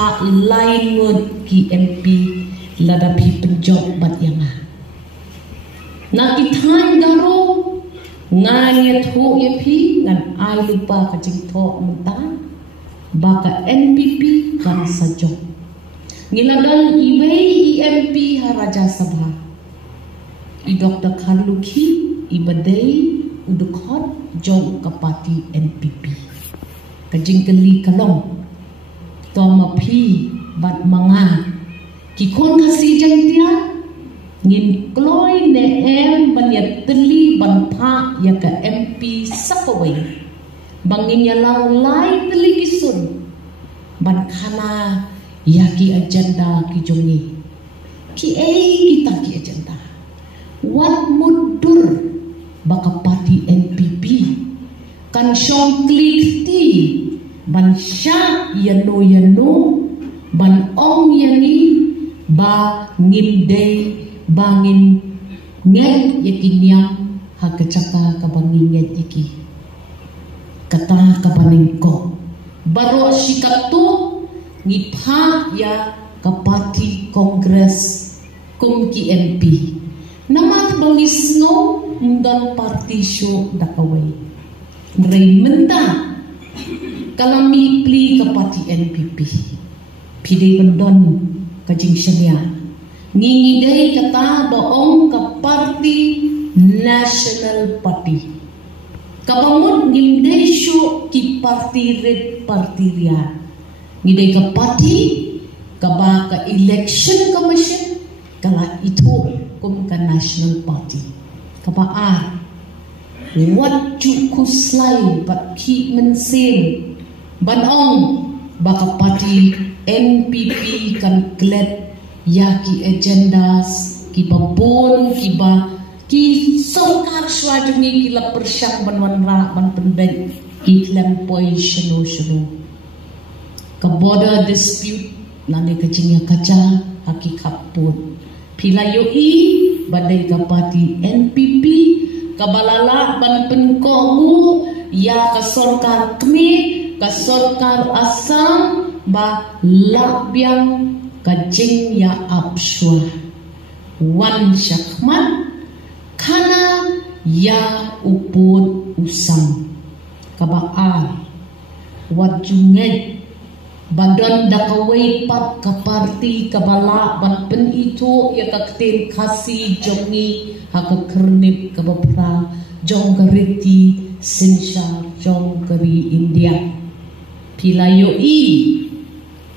pha lain ngut ki MP lada pi penjok bat yang na kithan daro ngai thu ye pi ngan ai lupa ka jing tho munta baka NPP kan sajok ngiladal iwei MP haraja sabha i Dr. Khaluki ibadai udukot jong kapati NPP kajing keli kalong toma pi bat manga kikon kasi jang dia ngin kloy ne ban ya teli ban pha ya ka MP sakawai bangin ya lang lai teli kisun ban khana ya ki agenda ki jongi ki kita ki agenda wat mudur baka parti NPP kan syong klik ti ban sya yano ban ong yani ba ngimdei bangin ngel yakinyam hakacaka kabangin yaki kata kabaningko baro sikatu ngipha ya kapati kongres kumki MP nama bangisno undan parti show dakawai reimenta kalami pli kapati NPP pide bendon kajing syania ngingidai kata baong ke parti National Party kabangun ngindai syuk ki parti red parti ria ngidai ke parti kaba ke election commission kala itu kum ke National Party kaba wat cu kuslai bat ki mensin banong baka parti NPP kan glad ya ki agendas ki babon ki songkar swajungi ki la persyang banwan ra ban pendek ki klem poi shino ka border dispute nane kecingnya kaca hakikat pun pila yoi badai ka parti NPP kabalala ban penkomu ya ka sorkar kmi ka sorkar asam ba labyang kajing ya abshwa wan syakmat kana ya uput usang kabaan wajunget badan dakawai pat ka parti kabala ban pen itu ya kakten kasi jongi haka kernip kabapra jong kariti sinsha jong kari India pilayo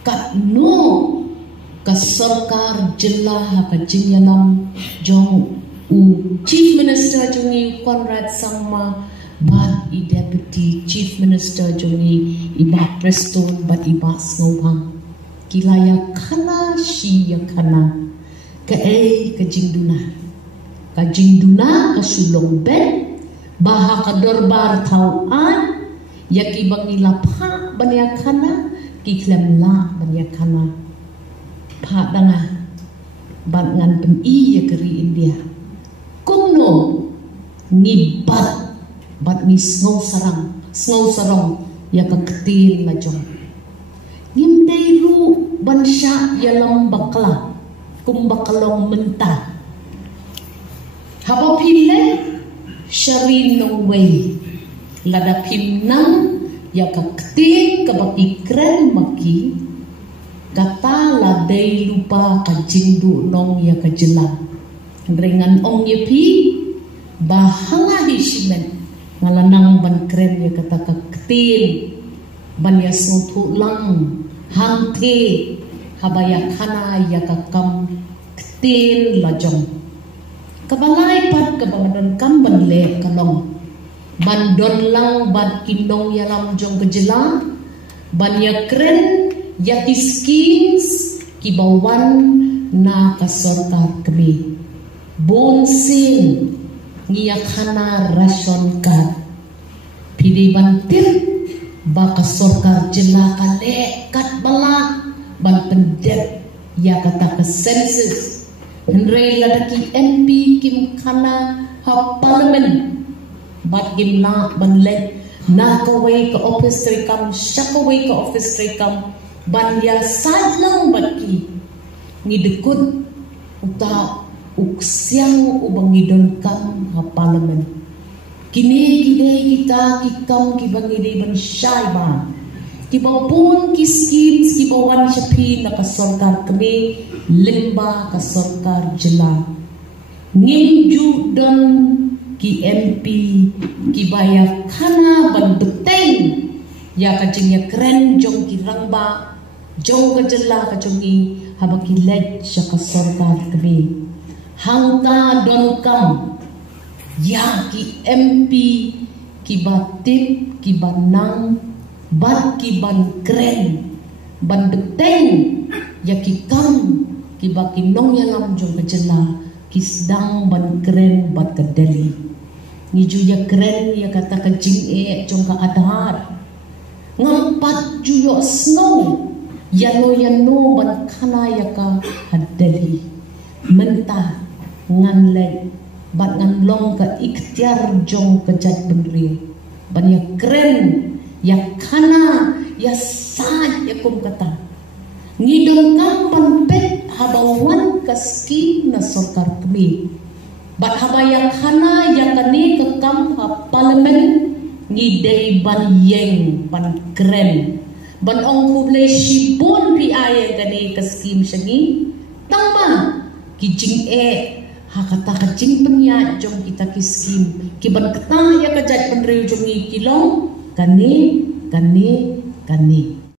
kat no ka sarkar jilla ka jinyanam jong chief minister jongi Conrad Sangma bat i deputy chief minister jongi iba Preston bat iba Snowhang kilaya kana shi ya kana ka ka jingduna ka sulong ben baha ka dorbar tauan yaki bangilapha banyakana kiklem la banyakana padanga bangan peni ya keri India kumno nibat bat ni snow sarang ya keketil la jong nimdai ru bansya ya lam bakla kum bakalong mentah haba pile sharin no way lada pimnang ya keketil kabaki kren maki kata ladai lupa kajindu nong ya kajelang ringan ong ya pi bahanga hisimen ngalanang ban kren ya kata keketil ban ya sutu lang hangte habaya kana ya kakam ketil lajong kabalai pat kabangadon kam ban le kalong bandon lang ban kindong ya lam jong kejelang ban ya kren yaki skins kibawan na kasorkar kami bonsin ngiyakana rason ka pidi bantir baka sorkar jela kale kat bala ban pendek ya kata ke sensus henry ladaki MP kim kana ha parlimen bat gimna ban le na kawai ke office rekam syakawai ke office rekam ban ya sadlang baki ngidekut uta uksyang ubang ngidon kam ha parlimen kini kita kikam kibangide ban syaiba kibapun kiskim kibawan syapi na kasorkar kami lemba kasorkar jela nginju don ki MP ki baya kana banduteng ya kajing ya keren jong ki rangba jong kajela kajongi habaki led syaka sorkar kami hangka don kam ya ki MP ki batip ki banang bat ki ban keren banduteng ya ki kam ki baki nong yalam jong kajela ki sedang ban keren bat kedeli ngiju ya keren ya kata kajing jong ka adhar ngampat juyo snow yano ban kana ya ka hadali mentah ngan leg bat ngan long ka ikhtiar jong kejat benri ban ya keren ya kana ya sad ya kum kata ngidon kampan pet habawan kaski na sorkar kami bat habaya kana ya kani ke kam ha parlimen ngidei ban yeng ban keren ban ong kuble shibon pi aye kani kaskim syangi tangma kijing ha kata kajing penya jong kita kiskim ki ban ketah ya kajat penriu jongi kilong kani